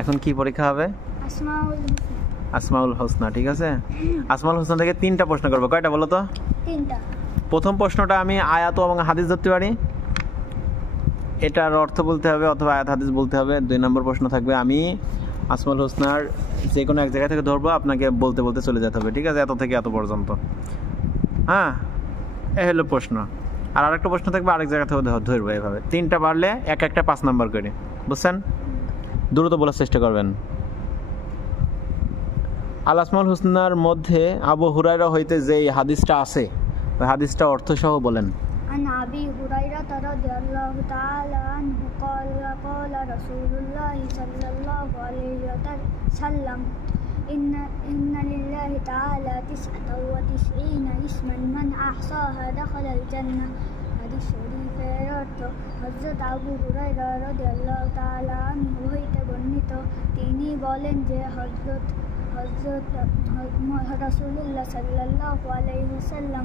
এখন কি পরীক্ষা হবে? আসমাউল হোসনা। ঠিক আছে, আসমাউল হোসনা থেকে 3টা প্রশ্ন করবো। কয়টা বলো তো? 3টা। প্রথম প্রশ্নটা আমি আয়াত এবং হাদিস ধরতে পারি, এটার অর্থ বলতে হবে অথবা আয়াত হাদিস বলতে হবে। 2 নম্বর প্রশ্ন থাকবে আমি আসমাউল হোসনার যে কোনো এক জায়গা থেকে ধরবো, আপনাকে বলতে বলতে চলে যেতে হবে। ঠিক আছে, এত থেকে এত পর্যন্ত। হ্যাঁ, এ হলো প্রশ্ন। আর আরেকটা প্রশ্ন থাকবে আরেক জায়গা থেকে ধরবো। এভাবে 3টা পারলে একটা 5 নাম্বার করে, বুঝছেন? দ্রুত বলার চেষ্টা করবেন। আল আসমাউল হোসনার মধ্যে আবু হুরায়রা হইতে যে হাদিসটা আছে, ওই হাদিসটা অর্থ সহ বলেন। عن أبي هريرة رضي الله تعالى عنه قال قال رسول الله صلى الله عليه وسلم إن لله تعالى 99 اسما من أحصاها دخل الجنة। হাদিস শরীফের অর্থ হযরত আবু হুরায়রা রাদিয়াল্লাহু তাআলা আনহু হইতে বর্ণিত, তিনি বলেন যে হযরত রাসূলুল্লাহ সাল্লাল্লাহু আলাইহি ওয়াসাল্লাম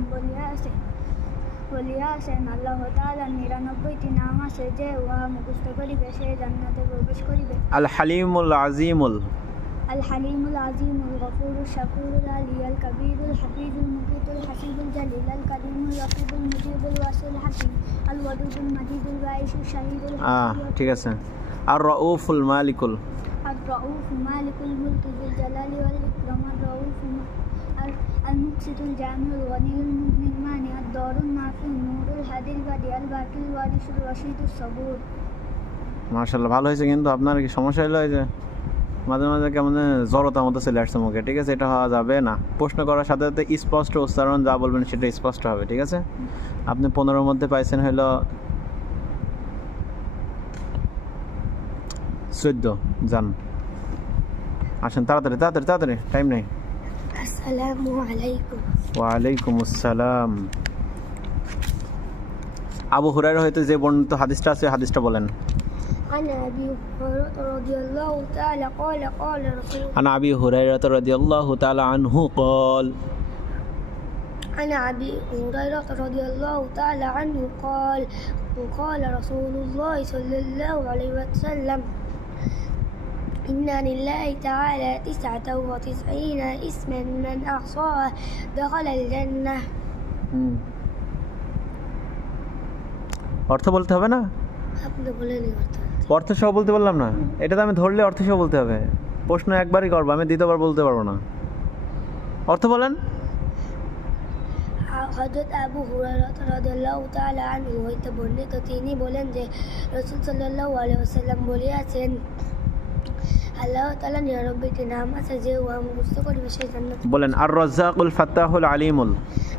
বলিয়াছেন, আল্লাহ তাআলা 99টি নাম আছে, যে উহা মুখস্থ করিবে সে জান্নাতে প্রবেশ করিবে। আল হালিমুল আজিমুল, আল হালিমুল আজিমুল গফুরুল শাকুরুল আলিয়াল কবিরুল হাফিজুল মুকিতুল হাসিবুল জালিল আল কারিমুল রকিবুল মুজিবুল ওয়াসিল হাকিম আল ওয়াদুদুল মাজিদুল বাইশুল শাহিদুল। ঠিক আছে। আর রাউফুল মালিকুল, আর রাউফ মালিকুল মুলক যুল জালালি ওয়াল ইকরাম। আর রাউফ আল মুকসিতুল জামিউল গনিউল মুগনিল মানি আর দারুন নাফিউন নূরুল হাদিল বাদি আল বাকিল ওয়ারিসুর রশিদুস সবুর। মাশাআল্লাহ, ভালো হয়েছে। কিন্তু আপনার কি সমস্যা হলো যে মাঝে মাঝে কেমন জড়তার মতো চলে আসছে মুখে? ঠিক আছে, এটা হওয়া যাবে না। প্রশ্ন করার সাথে সাথে স্পষ্ট উচ্চারণ, যা বলবেন সেটা স্পষ্ট হবে। ঠিক আছে, আপনি 15-র মধ্যে পাইছেন হলো 14। যান, আসেন তাড়াতাড়ি তাড়াতাড়ি তাড়াতাড়ি, টাইম নেই। আসসালামু আলাইকুম। ওয়ালাইকুম আসসালাম। আবু হুরায়রা হইতে যে বর্ণিত হাদিসটা আছে, হাদিসটা বলেন। عن أبي هريرة رضي الله تعالى قال قال رسول عن أبي هريرة رضي الله تعالى عنه قال عن أبي هريرة رضي الله تعالى عنه قال قال رسول الله صلى الله عليه وسلم إن لله تعالى 99 اسما من أحصاها دخل الجنة। অর্থ বলতে হবে না? আপনি বলেন অর্থ সহ বলতে বললাম না? এটা তো আমি ধরলে অর্থ সহ বলতে হবে। প্রশ্ন একবারই করবো, আমি দ্বিতীয়বার বলতে পারবো না। অর্থ বলেন। হযরত আবু হুরায়রা রাদিয়াল্লাহু তাআলা আনহু হইতে বর্ণিত, তিনি বলেন যে রাসূল সাল্লাল্লাহু আলাইহি ওয়াসাল্লাম বলিয়াছেন, আল্লাহ তাআলা 99টি নাম আছে, যে উহা মুখস্থ করিবে সে জান্নাতে। বলেন। আর রাজ্জাকুল ফাত্তাহুল আলিমুল,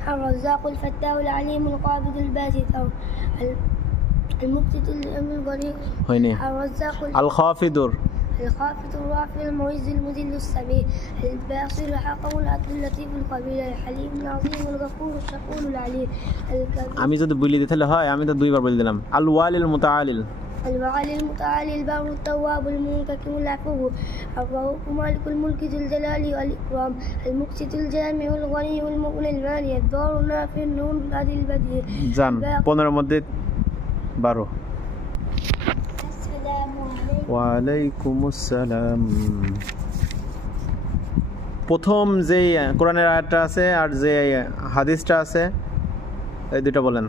আর রাজ্জাকুল ফাত্তাহুল আলিমুল কাবিদুল বাসিত المقسط الغني হয়নি। আল খাফিদুর, الخافض الرافع المعز المذل السميع الباصر الحكم العدل اللطيف الخبير الحليم العظيم الغفور الشكور العليم। আমি যদি বলি দিতে হয়, আমি তো 2বার বলে দিলাম। আল ওয়ালিল মুতাআলিল, الوالي المتعالي البر التواب المنتقم العفو الرؤوف مالك الملك ذو الجلال والإكرام المقسط الجامع الغني المغني المانع الضار النافع النور الهادي البديع। জান 15-র মধ্যে 12। ওয়ালাইকুম আসসালাম। প্রথম যে কোরআনের আয়াতটা আছে আর যে হাদিসটা আছে, এই দুটো বলেন।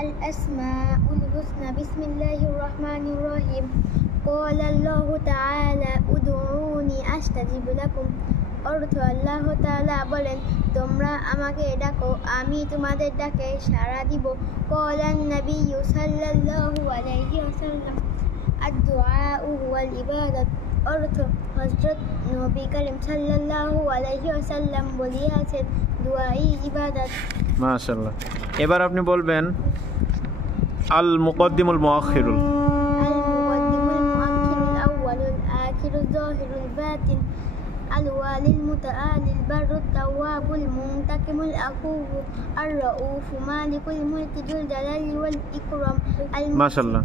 আল আসমাউল হুসনা বিসমিল্লাহির রহমানির রহিম قال الله تعالى উদউনি আস্তাজিব লাকুম। অর্থ আল্লাহ তাআলা বলেন, তোমরা আমাকে ডাকো, আমি তোমাদের ডাকে সাড়া দিব। ক্বালান নবিয়্যু সাল্লাল্লাহু আলাইহি ওয়াসাল্লাম আদ-দুআউ ওয়াল ইবাদাত। অর্থ হযরত নবী করিম সাল্লাল্লাহু আলাইহি ওয়াসাল্লাম বলিয়াছেন, দুআই ইবাদত। মাশাআল্লাহ। এবার আপনি বলবেন আল মুকদ্দিমুল মুআখিরুল, আল মুকদ্দিমুল মুআখিরুল আউয়ালুল আখিরুল যাহিরুল বাতিন الوالي المتعالي البر التواب المنتقم العفو الرؤوف مالك الملك ذو الجلال والإكرام। মাশাআল্লাহ।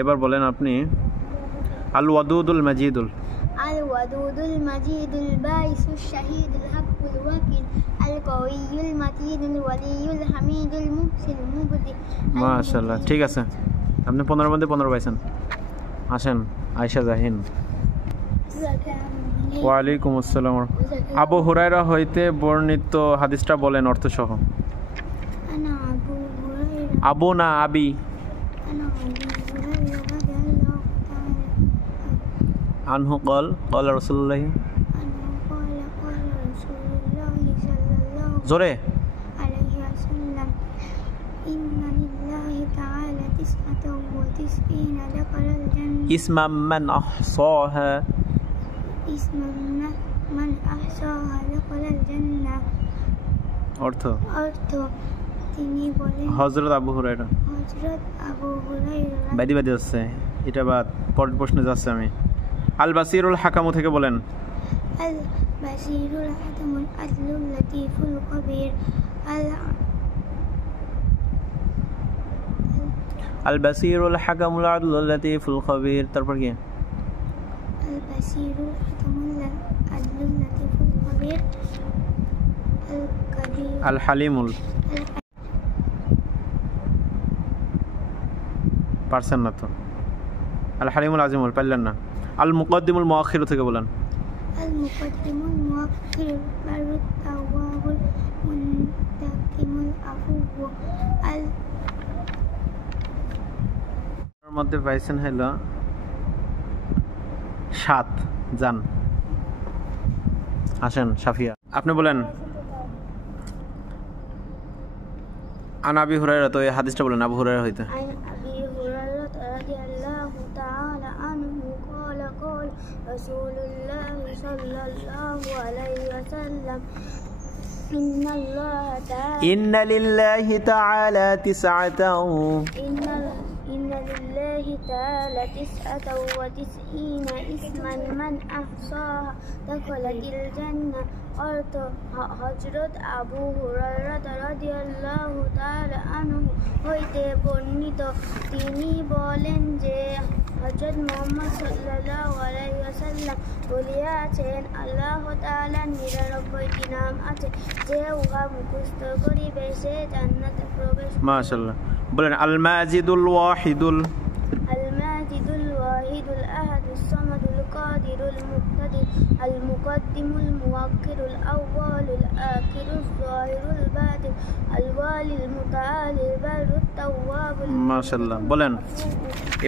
এবার বলেন আপনি আল ওয়াদুদুল মাজিদুল, আল ওয়াদুদুল মাজিদুল বাইসুশ শাহিদুল হাক্কুল ওয়াকিল আল কাওয়িয়ুল মাতিনুল ওয়ালিয়ুল হামিদুল মুহসিনুল মুবদি। মাশাআল্লাহ, ঠিক আছে। আপনি 15-র মধ্যে 15 পাইছেন। আসেন। আয়েশা জাহিন। ওয়ালাইকুম আসসালাম। আবু হুরায়রা হইতে বর্ণিত হাদিসটা বলেন অর্থ সহ। أنا أبو هريرة আবু না আবি? أنا أبو هريرة رضي الله تعالى আনহু قال قال رسول الله عنه قال قال رسول الله صلى الله জোরে عليه وسلم إن لله تعالى 99 دخل الجنة ইসমাম মান আহসাহা। اسم من أحصاها دخل الجنة অর্থ অর্থ তিনি বলেন হযরত আবু হুরায়রা। হযরত আবু হুরায়রা বাদি বাদি আছে, এটা বাদ। পরের প্রশ্নে যাচ্ছে আমি। আল বাসিরুল হাকামু থেকে বলেন। আল বাসিরুল হাকামুল আদলুল লতীফুল খবীর আল বাসিরুল হাকামুল আদলুল লতীফুল খবীর। তারপর কি? আল বাসিরুল হাকামুল আদলুল লতীফুল খবীর আল কবীর আল হালিমুল। পারছেন না তো। আল হালিমুল আজিমুল পারলেন না। আল মুকদ্দিমুল মুআখির থেকে বলেন। আল মুকদ্দিমুল মুআখির বারুত তাওয়াবুল মুনতাকিমুল আফু আল এর মধ্যে পাইছেন হলো 7। জান আসেন সাফিয়া, আপনি বলেন। আন আবি হুরায়রা, তো এই হাদিসটা বলেন আবু হুরায়রা হইতে। عن أبي هريرة رضي الله تعالى عنه قال قال رسول الله صلى الله عليه وسلم إن الله تعالى ইন্না লিল্লাহি তাআলা তিসআতাও إن لله تعالى 99 اسما من أحصاها دخل الجنة অর্থ হযরত আবু হুরায়রা রাদিয়াল্লাহু তাআলা আনহু হইতে বর্ণিত, তিনি বলেন যে হযরত মুহাম্মদ সাল্লাল্লাহু আলাইহি ওয়াসাল্লাম বলিয়াছেন, আল্লাহ তাআলার 99টি নাম আছে, যে উহা মুখস্থ করিবে সে জান্নাতে প্রবেশ। মাশাআল্লাহ। বলেন আল মাজিদুল ওয়াহিদুল। الماجد الواحد الأحد الصمد القادر المقتدر المقدم المؤخر الأول الآخر الظاهر الباطن الوالي المتعالي البر التواب মাশাআল্লাহ। বলেন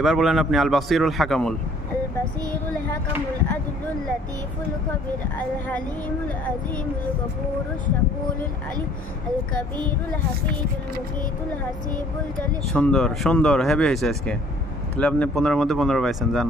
এবার বলেন আপনি আল বাসিরুল হাকামুল। البصير الحكم العدل اللطيف الخبير الحليم العظيم الغفور الشكور العليم الكبير الحفيظ المقيت الحسيب الجليل। সুন্দর সুন্দর, হেভি হয়েছে আজকে। তাহলে আপনি 15-এর মধ্যে 15 পাইছেন। জান